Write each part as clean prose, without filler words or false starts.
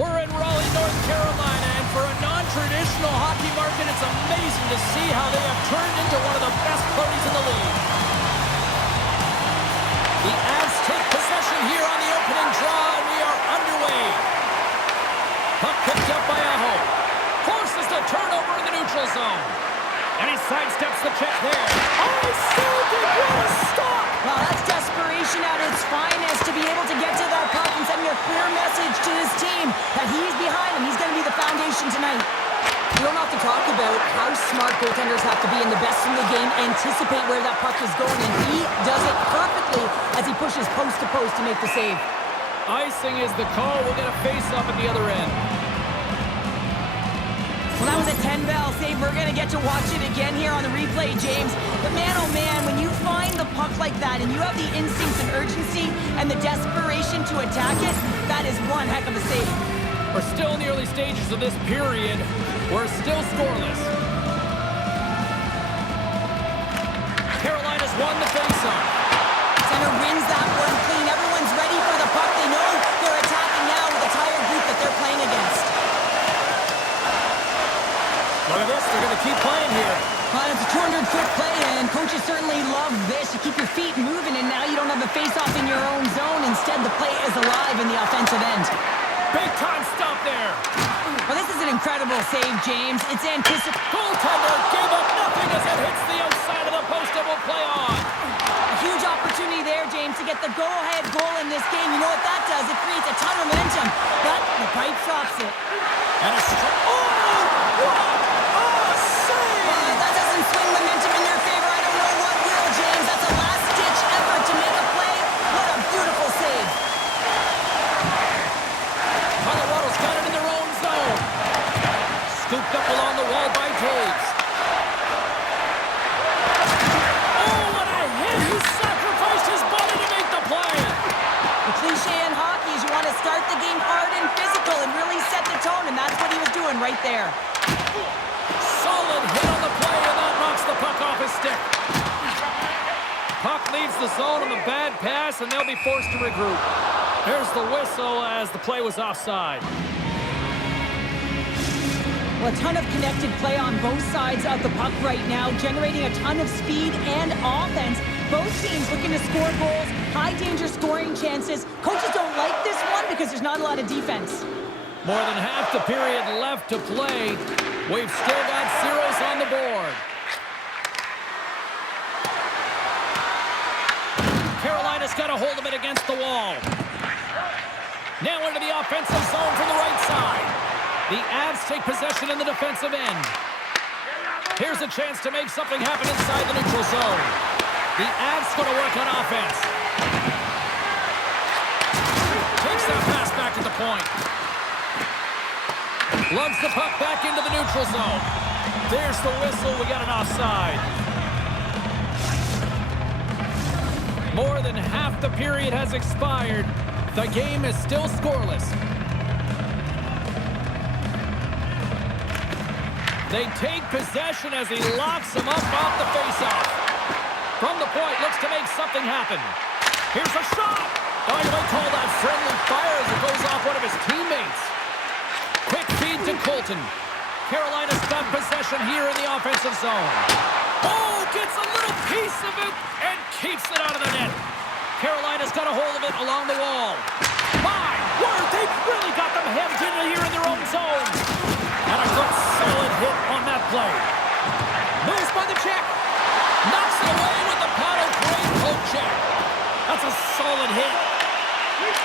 We're in Raleigh, North Carolina, and for a non-traditional hockey market, it's amazing to see how they have turned into one of the best parties in the league. The Avs take possession here on the opening draw, and we are underway. Puck picked up by Aho. Forces the turnover in the neutral zone. And he sidesteps the check there. Oh, he saved it! What a stop! Well, that's desperation at its finest to be able to get to that puck and sending a clear message to his team that he's behind him. He's going to be the foundation tonight. You don't have to talk about how smart goaltenders have to be in the best in the game, anticipate where that puck is going, and he does it perfectly as he pushes post to post to make the save. Icing is the call. We'll get a face-off at the other end. Well, that was a 10-bell save. We're going to get to watch it again here on the replay, James. But man, oh man, when you find the puck like that and you have the instincts and urgency and the desperation to attack it, that is one heck of a save. We're still in the early stages of this period. We're still scoreless. Carolina's won the faceoff. Center wins that one clean. Everyone's ready for the puck. They know they're attacking now with the tired group that they're playing against. Look at this. They're going to keep playing here. It's a 200-foot play, and coaches certainly love this. You keep your feet moving, and now you don't have a face-off in your own zone. Instead, the play is alive in the offensive end. Big-time stop there. Well, this is an incredible save, James. It's Goaltender gave up nothing as it hits the outside of the post and will play on. A huge opportunity there, James, to get the go-ahead goal in this game. You know what that does? It creates a ton of momentum, but the pipe stops it. And a what? That doesn't swing momentum in their favor. I don't know what will, James. That's a last-ditch effort to make a play. What a beautiful save. Colorado's got it in their own zone. Scooped up along the wall by Taves. Oh, what a hit! He sacrificed his body to make the play. The cliche in hockey is you want to start the game hard and physical and really set the tone, and that's what he was doing right there. Solid hit on the play, and that knocks the puck off his stick. Puck leaves the zone on a bad pass, and they'll be forced to regroup. There's the whistle as the play was offside. Well, a ton of connected play on both sides of the puck right now, generating a ton of speed and offense. Both teams looking to score goals, high-danger scoring chances. Coaches don't like this one because there's not a lot of defense. More than half the period left to play. We've still got zeros on the board. Carolina's got a hold of it against the wall. Now into the offensive zone from the right side. The Avs take possession in the defensive end. Here's a chance to make something happen inside the neutral zone. The Avs going to work on offense. Takes that pass back to the point. Lugs the puck back into the neutral zone. There's the whistle. We got an offside. More than half the period has expired. The game is still scoreless. They take possession as he locks him up off the faceoff. From the point, looks to make something happen. Here's a shot. Oh, you might call that friendly fire as it goes off one of his teammates. Quick feed to Colton. Carolina's got possession here in the offensive zone. Oh, gets a little piece of it and keeps it out of the net. Carolina's got a hold of it along the wall. My word, they've really got them hemmed in here in their own zone. And a good solid hit on that play. Moves by the check. Knocks it away with the paddle. Great poke check. That's a solid hit.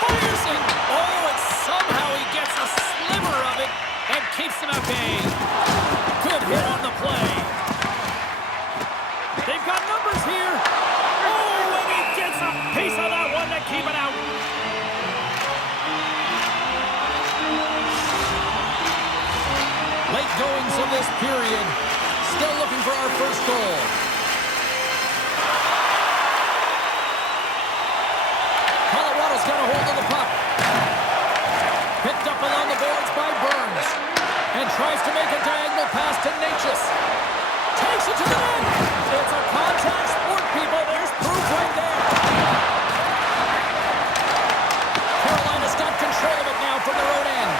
Fires it. Oh, and somehow he gets a sliver of it and keeps him at bay. Good hit on the play. They've got numbers here. Oh, and he gets a piece of that one to keep it out. Late goings of this period. Still looking for our first goal. Colorado's got a hold of the puck. Picked up along the boards by Burns. And tries to make a diagonal pass to Natchez. Takes it to the net. It's a contact sport, people. There's proof right there. Carolina's got control of it now from their own end.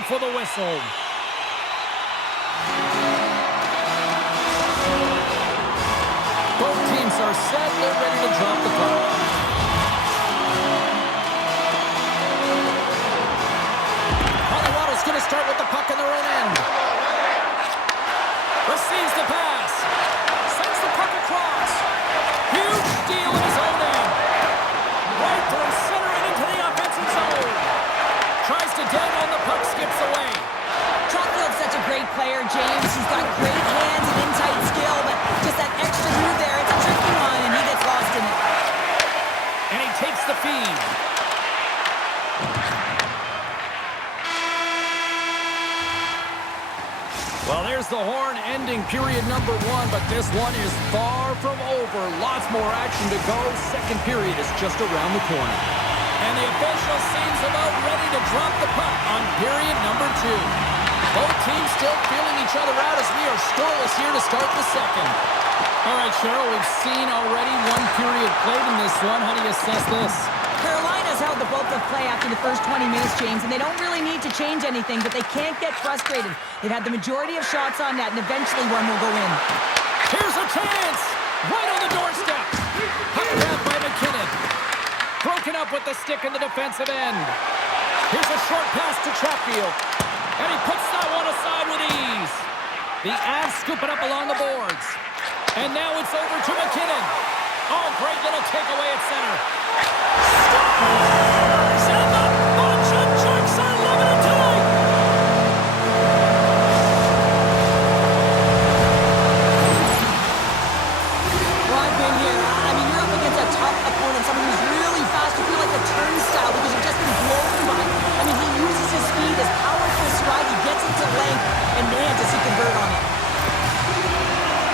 on for the whistle. Both teams are set. They're ready to drop the puck. Colorado's going to start with the puck in their own end. Receives the pass. Sends the puck across. Huge steal in his own end. Right through center and into the offensive zone. Tries to dang on the puck, skips away. Chatfield's such a great player, James. He's got great hands and in-tight skill, but just that extra move there, it's a tricky one, and he gets lost in it. And he takes the feed. Well, there's the horn ending period number 1, but this one is far from over. Lots more action to go. Second period is just around the corner. And the official seems about ready to drop the puck on period number 2. Both teams still feeling each other out as we are scoreless here to start the second. All right, Cheryl, we've seen already one period played in this one. How do you assess this? Carolina's held the bulk of play after the first 20 minutes, James, and they don't really need to change anything, but they can't get frustrated. They've had the majority of shots on net, and eventually one will go in. Here's a chance! Right on the doorstep! Puck grabbed by McKinnon. Broken up with the stick in the defensive end. Here's a short pass to Chatfield. And he puts that one aside with ease. The Avs scoop it up along the boards. And now it's over to McKinnon. Oh, great little takeaway at center. Scores! And the bunch of jerks are loving it tonight. Well, I've been here. I mean, you're up against a tough opponent, someone who's really fast. You feel like a turnstile because you've just been blown by. I mean, he uses his speed, his powerful stride, he gets into length, and man, does he convert on it.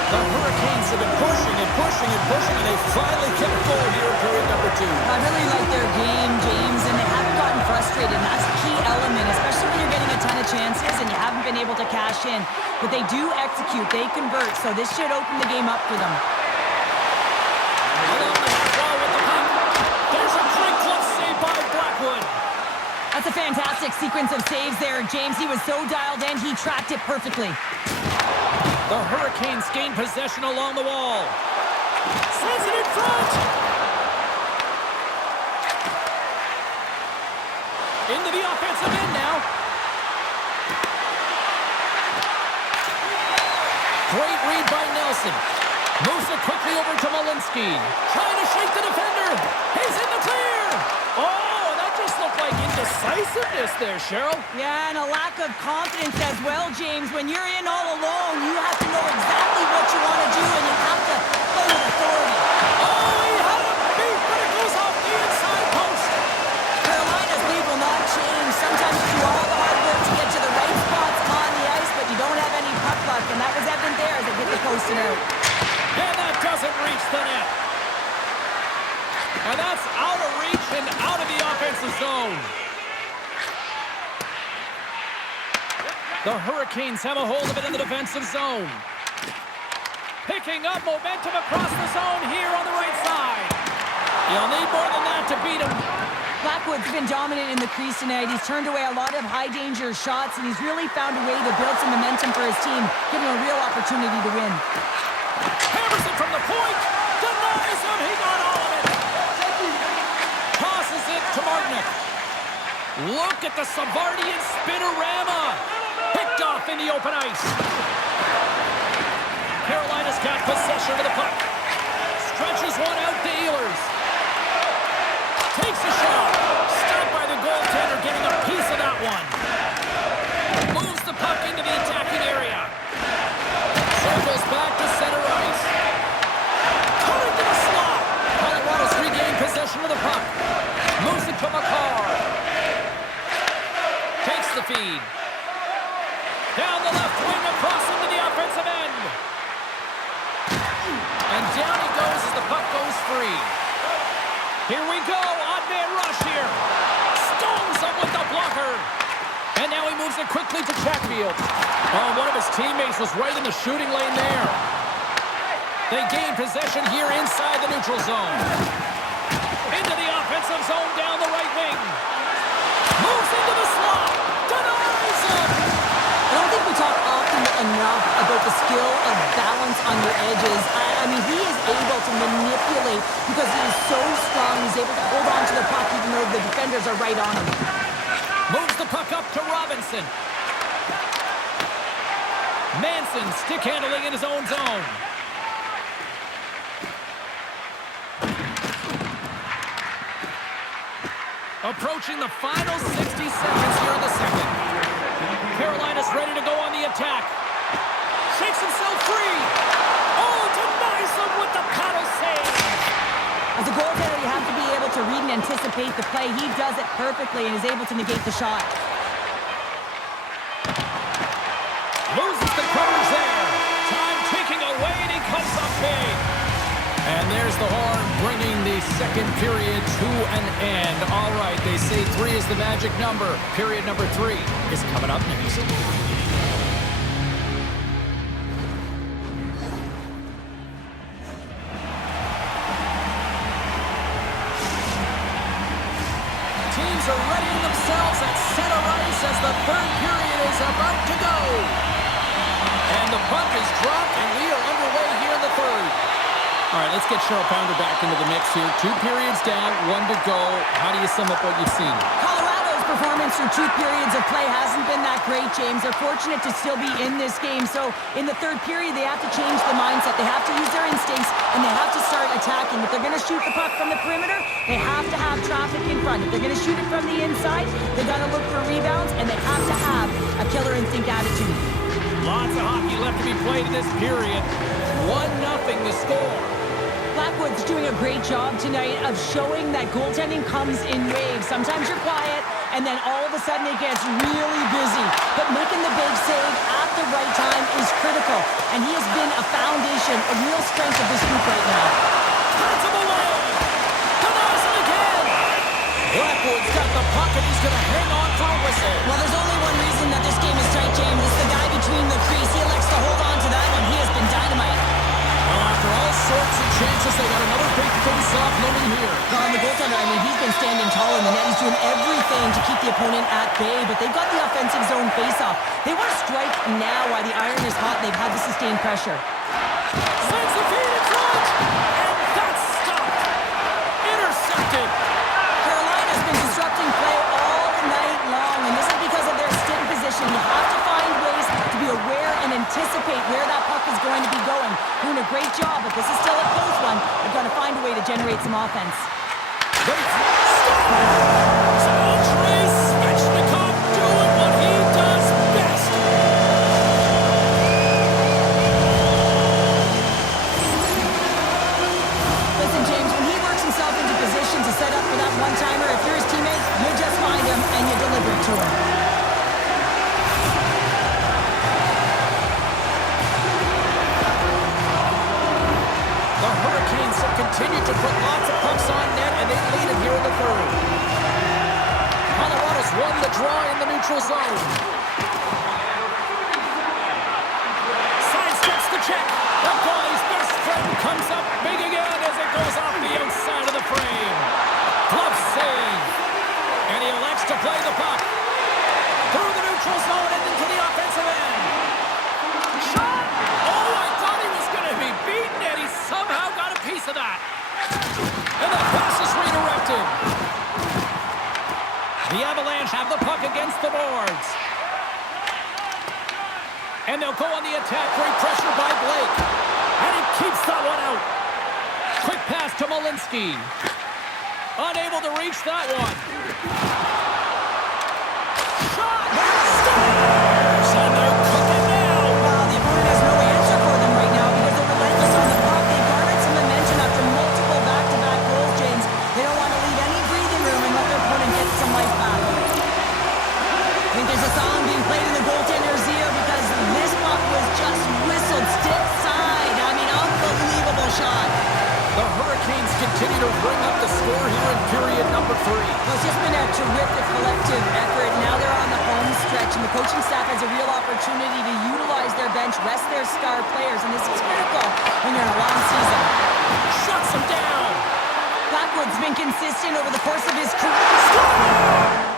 The Hurricanes have been pushing and pushing and pushing, and they finally get a goal here in period number 2. I really like their game, James, and they haven't gotten frustrated, and that's a key element, especially when you're getting a ton of chances and you haven't been able to cash in. But they do execute, they convert, so this should open the game up for them. Along the half wall with the puck. There's a great glove save by Blackwood. That's a fantastic sequence of saves there, James. He was so dialed in, he tracked it perfectly. The Hurricanes gain possession along the wall. Sends it in front. Into the offensive end now. Great read by Nelson. Moves it quickly over to Malinsky. Trying to shake the defender. He's in the clear. Oh, that just looked like indecisiveness there, Cheryl. Yeah, and a lack of confidence as well, James. When you're in all alone, you have to know exactly what you want to do, and you have to play with authority. Oh, he had a beat, but it goes off the inside post. Carolina's lead will not change. Sometimes you do all the hard work to get to the right spots on the ice, but you don't have any puck luck, and that was evident there as it hit the post and out. And that doesn't reach the net. And that's out of reach and out of the offensive zone. The Hurricanes have a hold of it in the defensive zone. Picking up momentum across the zone here on the right side. You'll need more than that to beat him. Blackwood's been dominant in the crease tonight. He's turned away a lot of high-danger shots, and he's really found a way to build some momentum for his team, giving him a real opportunity to win. Hammers it from the point. Denies him. He got all of it. Tosses it to Martinick. Look at the Savardian spinorama. Picked off in the open ice. Carolina's got possession of the puck. Stretches one out to Ehlers. Takes a shot. Stopped by the goaltender, getting a piece of that one. Moves the puck into the attacking area. Circles back to center ice. Coming to the slot. Colorado's regained possession of the puck. Moves it to McCarr. Takes the feed. Down the left wing, across into the offensive end. And down he goes as the puck goes free. Here we go, odd man rush here. Stones up with the blocker. And now he moves it quickly to Chatfield. Oh, one of his teammates was right in the shooting lane there. They gain possession here inside the neutral zone. Into the offensive zone down the right wing. Moves into the slot. Denies on your edges. I mean, he is able to manipulate because he is so strong. He's able to hold on to the puck even though the defenders are right on him. Moves the puck up to Robinson. Manson stick handling in his own zone. Approaching the final 60 seconds here in the second. Carolina's ready to go on the attack. Shakes himself free. Oh, denies him with the paddle save. As a goaltender, you have to be able to read and anticipate the play. He does it perfectly and is able to negate the shot. Loses the coverage there. Time ticking away, and he comes up big. And there's the horn, bringing the second period to an end. All right, they say 3 is the magic number. Period number 3 is coming up next. Teams are readying themselves at center ice as the third period is about to go. And the puck is dropped, and we are underway here in the third. All right, let's get Cheryl Pounder back into the mix here. 2 periods down, 1 to go. How do you sum up what you've seen? Colorado's performance through 2 periods of play hasn't been that great, James. They're fortunate to still be in this game. So in the third period, they have to change the mindset. They have to use their instincts, and they have to start attacking. If they're going to shoot the puck from the perimeter, they have to have traffic in front. If they're going to shoot it from the inside, they got to look for rebounds, and they have to have a killer instinct attitude. Lots of hockey left to be played in this period. 1-0 the score. Blackwood's doing a great job tonight of showing that goaltending comes in waves. Sometimes you're quiet, and then all of a sudden it gets really busy. But making the big save at the right time is critical, and he has been a foundation, a real strength of this group right now. Cuts him away. Denies him again. Blackwood's got the puck, and he's going to hang on for a whistle. Well, there's only one reason that this game is tight, James. It's the guy between the crease. He elects to hold on to that one. He has been dynamite. Well, after all sorts of chances, they got another big face-off looming here. Well, the goaltender, I mean, he's been standing tall in the net. He's doing everything to keep the opponent at bay, but they've got the offensive zone face-off. They want to strike now while the iron is hot. They've had to sustain pressure. Sends the feed in front, and that's stopped. Intercepted. Carolina's been disrupting play all night long, and this is because of their stick position. You have to find ways to be aware and anticipate where that puck is going to be going. Doing a great job, but this is still a close one. They've got to find a way to generate some offense. So Trey Svechnikov doing what he does best. Listen, James, when he works himself into position to set up for that one-timer, if you're his teammate, you just find him and you deliver it to him. The Hurricanes have continued to put lots of pucks on net, and they lead it here in the third. Colorado's won the draw in the neutral zone. Sidesteps the check. The goalie's best friend comes up big again as it goes off the outside of the frame. Glove save. And he elects to play the puck through the neutral zone and into the offensive end. Shot! Oh, I thought he was going to be beaten, and he somehow got a piece of that. And the pass is redirected. The Avalanche have the puck against the boards. And they'll go on the attack. Great pressure by Blake. And he keeps that one out. Quick pass to Malinsky. Unable to reach that one. Shot! Scores! And they're cooking now. Well, the opponent has no answer for them right now because they're relentless on the puck. They garnered some momentum after multiple back-to-back goals, James. They don't want to leave any breathing room and let their opponent get some life back. I think there's a song being played in the goaltender's ear because this puck was just whistled stiff side. I mean, unbelievable shot. The Hurricanes continue to bring up the score here in period number 3. Well, it's just been a terrific collective effort. Now they're on the home stretch, and the coaching staff has a real opportunity to utilize their bench, rest their star players, and this is critical when you're in a long season. Shuts him down. Blackwood's been consistent over the course of his career. Score!